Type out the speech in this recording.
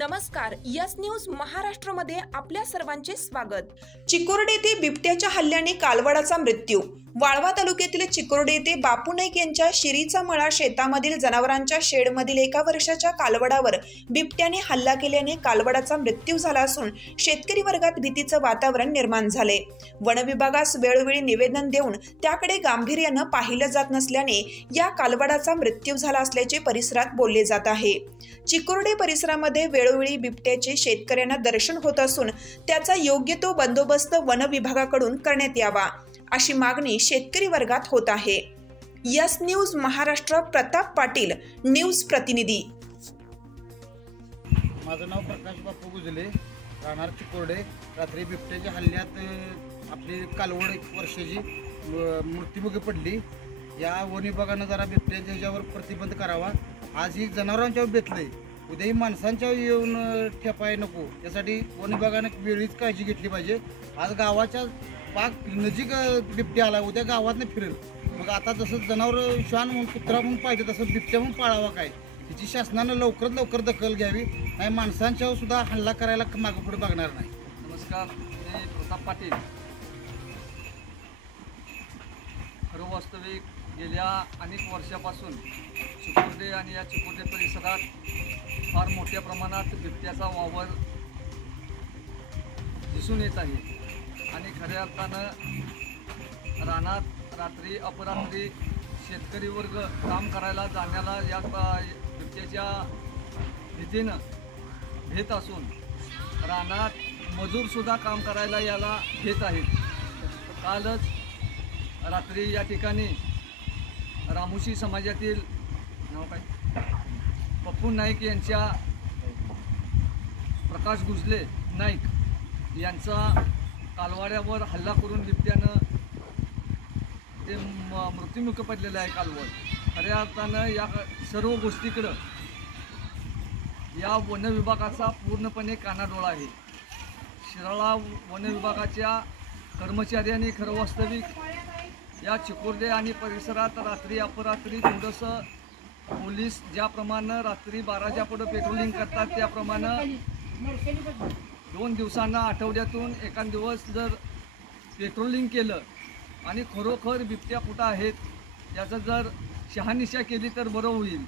नमस्कार, yes news महाराष्ट्रमध्ये आपल्या सर्वांचे स्वागत। चिकोर्डे येथे बिबट्याच्या हल्ल्याने कालवडाचा मृत्यू। वाळवा तालुक्यातील चिकोर्डे येथे बापू नाईक यांच्या शिरीचा मळा शेतामधील जनावरांच्या शेडमधील 1 वर्षाच्या कालवडावर बिबट्याने हल्ला केल्याने कालवडाचा मृत्यू झाला असून शेतकरी वर्गात भीतीचे वातावरण निर्माण झाले। वन विभागास वेळोवेळी निवेदन देऊन त्याकडे गांभीर्याने पाहिलं जात नसल्याने या कालवडाचा मृत्यू झाला असल्याचे परिसरात बोलले जात आहे। चिकोर्डे परिसरामध्ये वेळोवेळी बिबट्याचे शेतकऱ्यांना दर्शन होत असून त्याचा योग्य तो बंदोबस्त वन विभागाकडून करण्यात यावा अशी मागणी शेतकरी वर्गात होत आहे। Yes news Maharashtra, Pratap Patil, news प्रतिनिधी। माझं नाव प्रकाश बापू गुजले, राहणार चिकोर्डे। रात्री बिबट्याच्या हल्ल्यात आपली कालवड 1 वर्षाची मृत्युमुखी पडली। या वन विभागानं जरा बिबट्याच्या ह्याच्यावर प्रतिबंध करावा। आज ही जनावरांच्यावर बेतले, उद्याही माणसांच्या येऊन ठेपाय नको, यासाठी वन विभागाने वेळीच काळजी घेतली पाहिजे। आज गावाच्या पाक नजीक बिबट्या आला, उद्या गावातनं फिरेल। मग आता जसं जनावर श्वान म्हणून कुत्रा म्हणून पाहिजे तसं बिबट्या म्हणून पाळावा काय, याची शासनानं लवकरात लवकर दखल घ्यावी, नाही माणसांच्यावर सुद्धा हल्ला करायला मागं पुढे बघणार नाही। नमस्कार, मी प्रताप पाटील। खरं वास्तविक गेल्या अनेक वर्षापासून चिकोर्डे आणि या चिकोर्डे परिसरात फार मोठ्या प्रमाणात बिबट्याचा वावर दिसून येत आहे आणि खऱ्या अर्थानं रानात रात्री अपरात्री शेतकरी वर्ग काम करायला जाण्याला या बिबट्याच्या भीतीनं भेट असून रानात मजूरसुद्धा काम करायला याला भेट आहेत। कालच रात्री या ठिकाणी रामोशी समाजातील नाव काय पप्पू नाईक यांच्या प्रकाश गुजले नाईक यांचा कालवाड्यावर हल्ला करून बिबट्यानं ते मृत्युमुखी पडलेलं आहे कालवड। खऱ्या अर्थानं या सर्व गोष्टीकडं या वन विभागाचा पूर्णपणे कानाडोळा आहे। शिराळा वन विभागाच्या कर्मचाऱ्यांनी खरं वास्तविक या चिकोर्डे आणि परिसरात रात्री अपरात्री थोडंसं पोलीस ज्याप्रमाणे रात्री 12च्या पुढे पेट्रोलिंग करतात त्याप्रमाणे 2 दिवसांना आठवड्यातून एखाद दिवस जर पेट्रोलिंग केलं आणि खरोखर बिबट्या कुठं आहेत याचं जर शहानिशा केली तर बरं होईल।